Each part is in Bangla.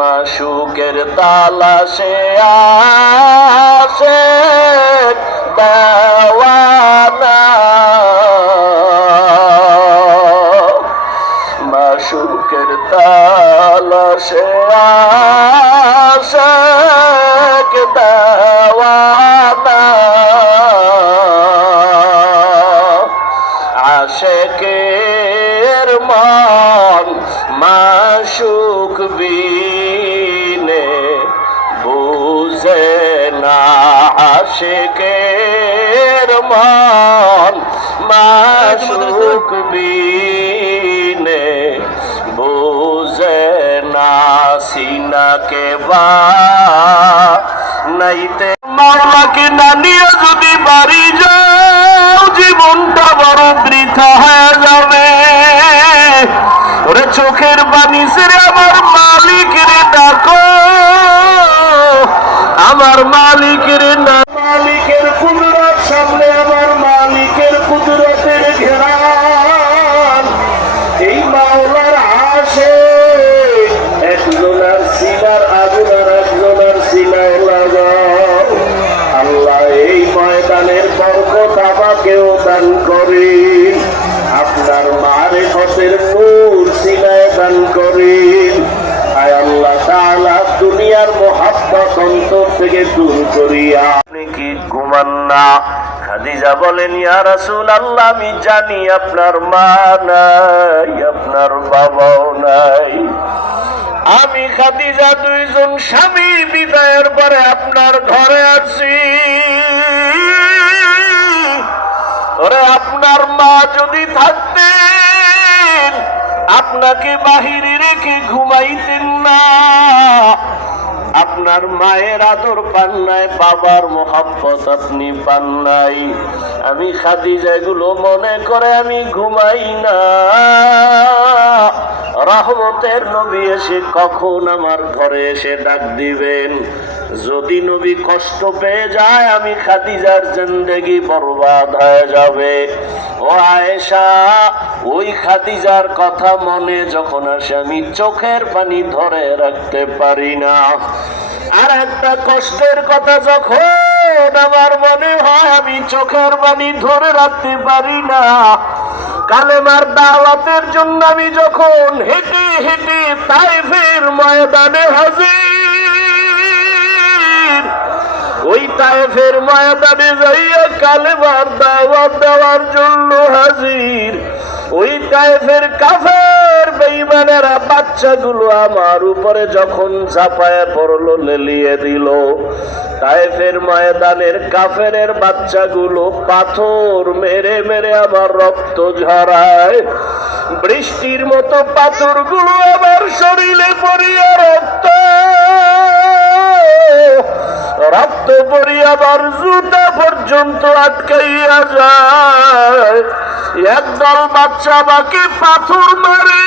মাশুকের তালাশে আশিক দেওয়ানা, মাশুকের তালাশে আশিক দেওয়ানা, আশিকের মন মাশুক বিনে বুঝে না, আশিকের মন মাশুক বিনে বুঝে না, সিনাকে বা নাইতে মাওলাকে না নিয়ে যদি বাড়ি যাও জীবনটা বড় বৃথা হয়ে যাবে। ওরে চোখের পানি ছেড়ে আমার মালিকের ডাকো, আমার মালিকের না, মালিকের কুদরত সামনে আমার মালিকের কুদরতের ঘেরান, এই মাওলার আসে একজনের সিনার আগুন আর একজনের সিনায় লাগাও। আল্লাহ এই ময়দানের বরকত আমাকেও দান করেন, আপনার মারিফতের নূর সিনায় দান করেন। আয় আল্লাহ তাআলা দুনিয়ার মোহাব্বত অন্তর থেকে দূর করিয়া। আপনি কি ঘুমান না? খাদিজা বলেন, ইয়া রাসূলুল্লাহ, আমি জানি আপনার মা নাই, আপনার বাবাও নাই। আমি খাদিজা দুইজন স্বামী বিদায়ের পরে আপনার ঘরে আছি। ওরে আপনার মা যদি থাকতেন আপনাকে বাহিরে রেখে ঘুমাইতেন না। আপনার মায়ের আদর পান নাই, বাবার মোহাব্বত আপনি পান নাই। আমি খাদিজা এগুলো মনে করে আমি ঘুমাই না। রহমতের নবী এসে কখন আমার ঘরে এসে ডাক দিবেন। যদি নবী কষ্ট পেয়ে যায় আমি খাদিজার জিন্দেগি বরবাদ হয়ে যাবে। ও আয়েশা, ওই খাদিজার কথা মনে যখন আসে আমি চোখের পানি ধরে রাখতে পারি না। আর একটা কষ্টের কথা যখন আমার মনে হয় আমি চোখের পানি ধরে রাখতে পারি না। কালেমার দাওয়াতের জন্য আমি যখন হেঁটে হেঁটে তায়েফের ময়দানে হাজির, ওই তায়েফের ময়দানে যাইয়া কালেমার দাওয়াত দেওয়ার জন্য হাজির, ওই তায়েফের কাফের বেঈমানেরা বাচ্চাগুলো আমার উপরে যখন ঝাঁপায় পড়লো, লেলিয়ে দিল, তায়েফের ময়দানের কাফেরের বাচ্চাগুলো পাথর মেরে মেরে আমার রক্ত ঝরায়। বৃষ্টির মতো পাথরগুলো আমার শরীরে পড়িয়া রক্ত পড়িয়া আমার জুতা পর্যন্ত আটকাইয়া যায়। একদল বাচ্চা আমাকে পাথর মারে,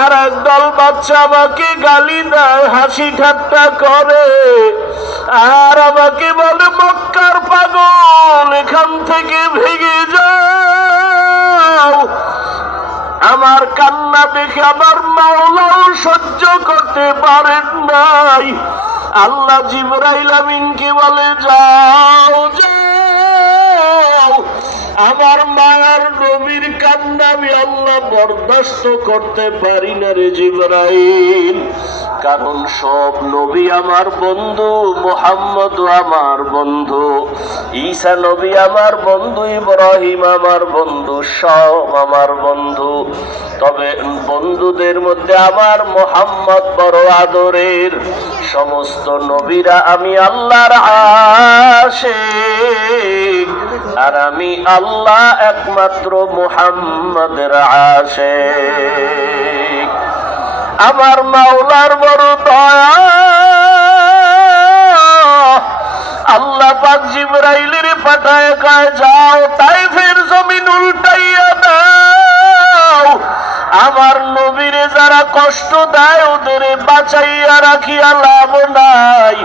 আর একদল বাচ্চা আমাকে গালি দেয়, হাসি ঠাট্টা করে, আর আমাকে বলে মক্কার পাগল, এখান থেকে ভেগে যাও। আমার কান্না দেখে আমার মাওলাও সহ্য করতে পারেন নাই। আল্লাহ জিবরাইল আমিনকে বলে, যাও যাও, আমার মায়ার নবীর কান্না আমি আল্লাহ বরদাস্ত করতে পারি না রে জিবরাইল। কারণ সব নবী আমার বন্ধু, মুহাম্মদ আমার বন্ধু, ঈসা নবী আমার বন্ধু, ইব্রাহিম আমার বন্ধু, সব আমার বন্ধু। তবে বন্ধুদের মধ্যে আমার মুহাম্মদ বড় আদরের। সমস্ত নবীরা আমি আল্লাহর আশিক, আর আমি আল্লাহ একমাত্র মুহাম্মদের আশিক। আমার মাওলার বড় দয়া, আল্লাহ পাক জিবরাইলের পাঠায় কয়, যাও তায়েফের জমিন উল্টাইয়া দাও। আমার নবীরে যারা কষ্ট দেয় ওদের বাঁচাইয়া রাখিয়া লাভ নাই।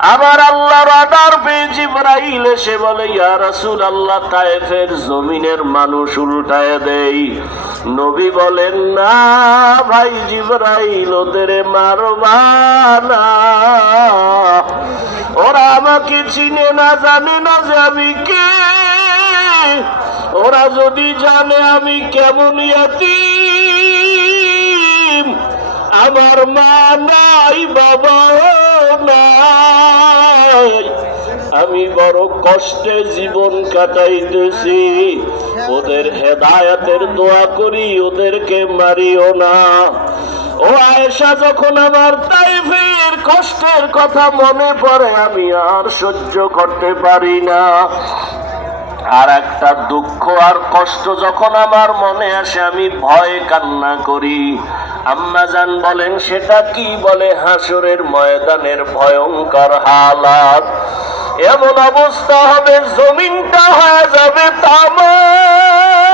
আমার আল্লাহ রাডার পেয়ে জিবরাইল এসে বলে, ইয়া রাসূলুল্লাহ, তায়েফের জমিনের মানুষ উল্টায় দেই। নবী বলেন, না ভাই জিবরাইল, ওদের মারবা না। ওরা আমাকে চিনে না, জানে না যে আমি কে। ওরা যদি জানে আমি কেমন ইয়াতীম, আমার মা নাই, বাবা নাই, আমি বড় কষ্টে জীবন কাটাইতেছি, ওদের হেদায়েতের দোয়া করি, ওদেরকে মারিও না। ও আয়েশা, যখন আমার তায়েফের কষ্টের কথা মনে পড়ে আমি আর সহ্য করতে পারি না। আর একটা দুঃখ আর কষ্ট যখন আমার মনে আসে আমি ভয়ে কান্না করি। আম্মা জান বলেন, সেটা কি? বলে, হাসরের ময়দানের ভয়ঙ্কর হালাত। এমন অবস্থা হবে, জমিনটা হয়ে যাবে তামার।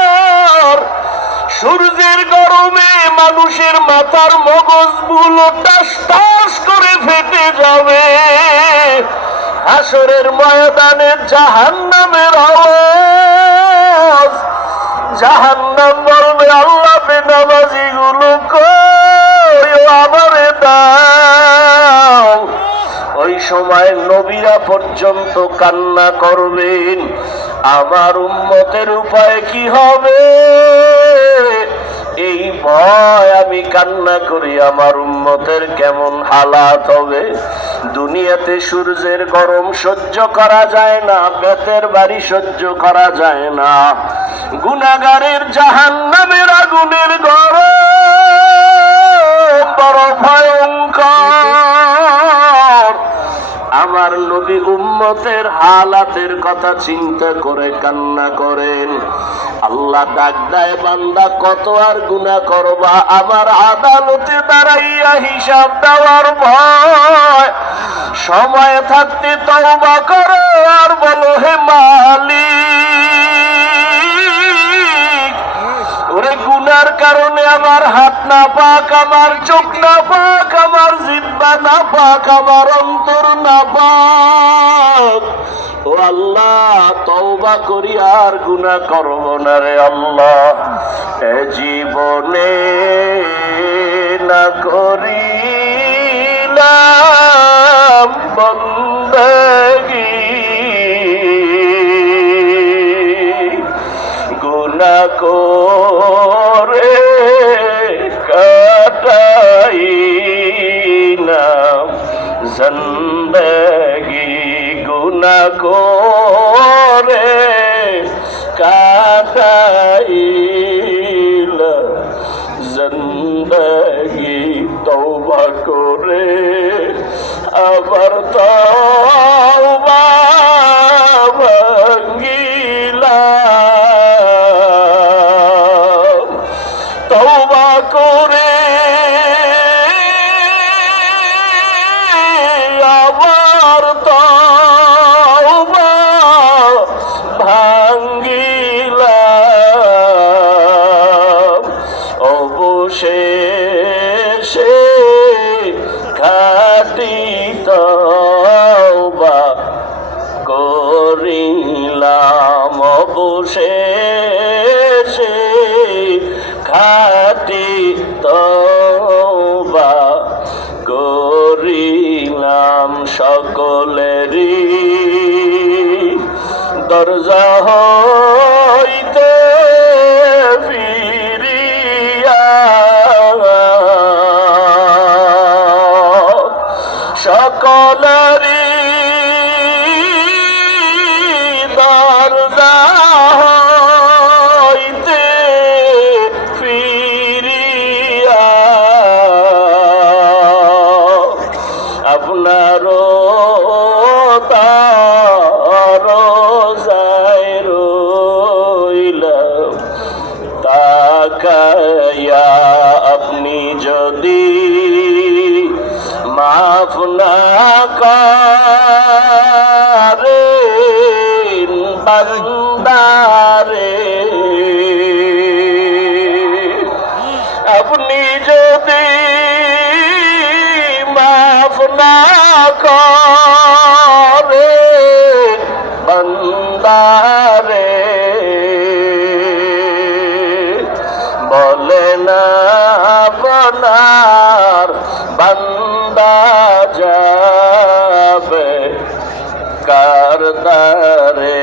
সূর্যের গরমে মানুষের মাথার মগজগুলো টাস টাস করে ফেটে যাবে। হাসরের ময়দানে জাহান্নামের আওয়াজ। জাহান্নাম বলবে, আল্লাহ, বেনামাজি গুলো কই, আমারে দাও। ওই সময় নবীরা পর্যন্ত কান্না করবেন, আমার উম্মতের উপায় কি হবে? এই ভয় আমি কান্না করি, আমার উম্মতের কেমন হালাত হবে। দুনিয়াতে সূর্যের গরম সহ্য করা যায় না, বেতের বাড়ি সহ্য করা যায় না, গুনাহগারের জাহান্নামের আগুনের গরম বড় ভয়ঙ্কর। আমার নবী উম্মতের হালাতের কথা চিন্তা করে কান্না করেন। আল্লাহ ডাক দেয়, বান্দা কত আর গুনাহ করবা, আমার আদালতে দাঁড়াইয়া হিসাব দেওয়ার ভয়। সময় থাকতে তওবা করো আর বলো, হে মালিক, ওরে গুনার কারণে আমার হাত না পাক, আমার চোখ না পাক, আমার জিহ্বা না পাক, আমার অন্তর না পাক। ও আল্লাহ, তওবা করি আর গুনাহ করব না রে আল্লাহ। এ জীবনে না করিলাম বন্দেগী, গুনাহ করে কাটাইলাম জিন্দেগী, গুনাহ করে কাটাইলাম জিন্দেগী। তওবা করে আবার তওবা ভাঙিলাম, তওবা করে আবার তওবা ভাঙিলাম। অবশেষে খাঁটি তওবা করিলাম, অবশেষে খাঁটি তওবা করিলাম। সকলেরই দরজা হইতে ফিরিয়া সকলেরই দরজা হইতে ফিরিয়া আপনারও দরজায় রইলাম তাকায়া। আপনি যদি মাফ না করেন বান্দারে, আপনি যদি মাফ না করেন আল্লাহরে বলে না আপনার বান্দা যাবে কার দ্বারে